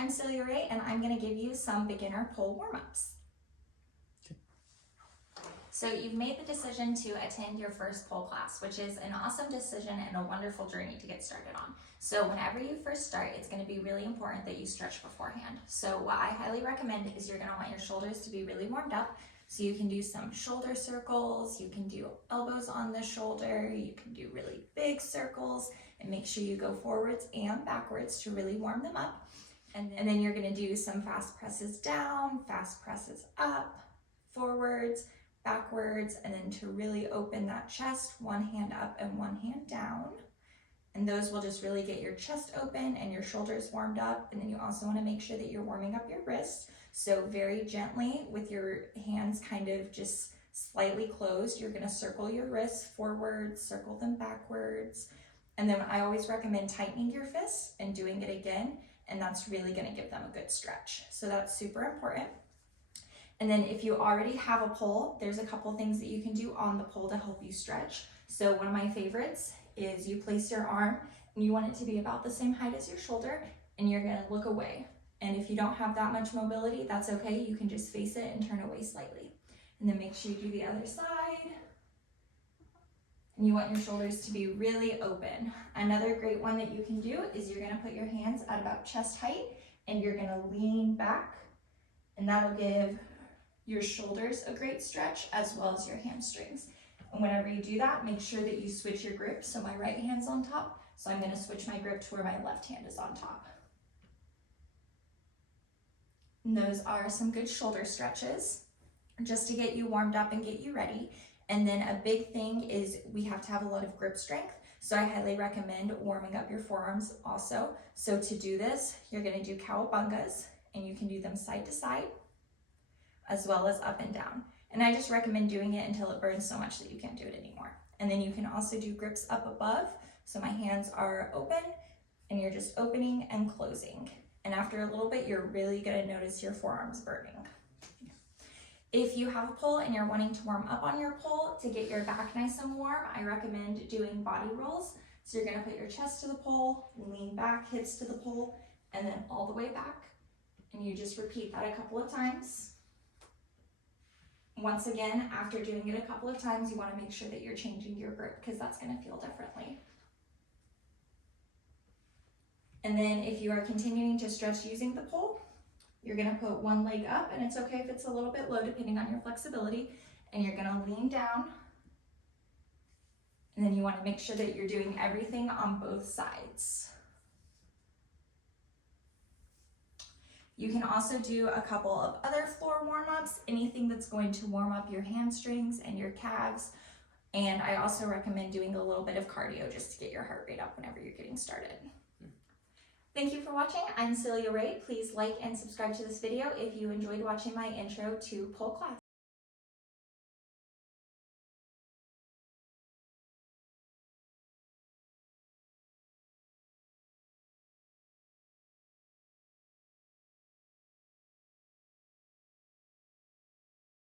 I'm Celia Rae, and I'm going to give you some beginner pole warm-ups. So you've made the decision to attend your first pole class, which is an awesome decision and a wonderful journey to get started on. So whenever you first start, it's going to be really important that you stretch beforehand. So what I highly recommend is you're going to want your shoulders to be really warmed up. So you can do some shoulder circles, you can do elbows on the shoulder, you can do really big circles, and make sure you go forwards and backwards to really warm them up. And then you're going to do some fast presses down, fast presses up, forwards, backwards, and then to really open that chest, one hand up and one hand down. And those will just really get your chest open and your shoulders warmed up. And then you also want to make sure that you're warming up your wrists. So very gently with your hands kind of just slightly closed, you're going to circle your wrists forwards, circle them backwards. And then I always recommend tightening your fists and doing it again. And that's really going to give them a good stretch. So that's super important. And then if you already have a pole, there's a couple things that you can do on the pole to help you stretch. So one of my favorites is you place your arm and you want it to be about the same height as your shoulder, and you're going to look away. And if you don't have that much mobility, that's okay. You can just face it and turn away slightly. And then make sure you do the other side. And you want your shoulders to be really open. Another great one that you can do is you're going to put your hands at about chest height and you're going to lean back, and that'll give your shoulders a great stretch as well as your hamstrings. And whenever you do that, make sure that you switch your grip. So my right hand's on top, so I'm going to switch my grip to where my left hand is on top. And those are some good shoulder stretches just to get you warmed up and get you ready. And then a big thing is we have to have a lot of grip strength. So I highly recommend warming up your forearms also. So to do this, you're going to do cowabungas, and you can do them side to side as well as up and down. And I just recommend doing it until it burns so much that you can't do it anymore. And then you can also do grips up above. So my hands are open and you're just opening and closing. And after a little bit, you're really gonna notice your forearms burning. If you have a pole and you're wanting to warm up on your pole to get your back nice and warm, I recommend doing body rolls. So you're gonna put your chest to the pole, lean back, hips to the pole, and then all the way back. And you just repeat that a couple of times. Once again, after doing it a couple of times, you want to make sure that you're changing your grip because that's going to feel differently. And then if you are continuing to stretch using the pole, you're going to put one leg up, and it's okay if it's a little bit low depending on your flexibility, and you're going to lean down. And then you want to make sure that you're doing everything on both sides. You can also do a couple of other floor warm-ups, anything that's going to warm up your hamstrings and your calves. And I also recommend doing a little bit of cardio just to get your heart rate up whenever you're getting started. Thank you for watching. I'm Celia Rae. Please like and subscribe to this video if you enjoyed watching my intro to pole class.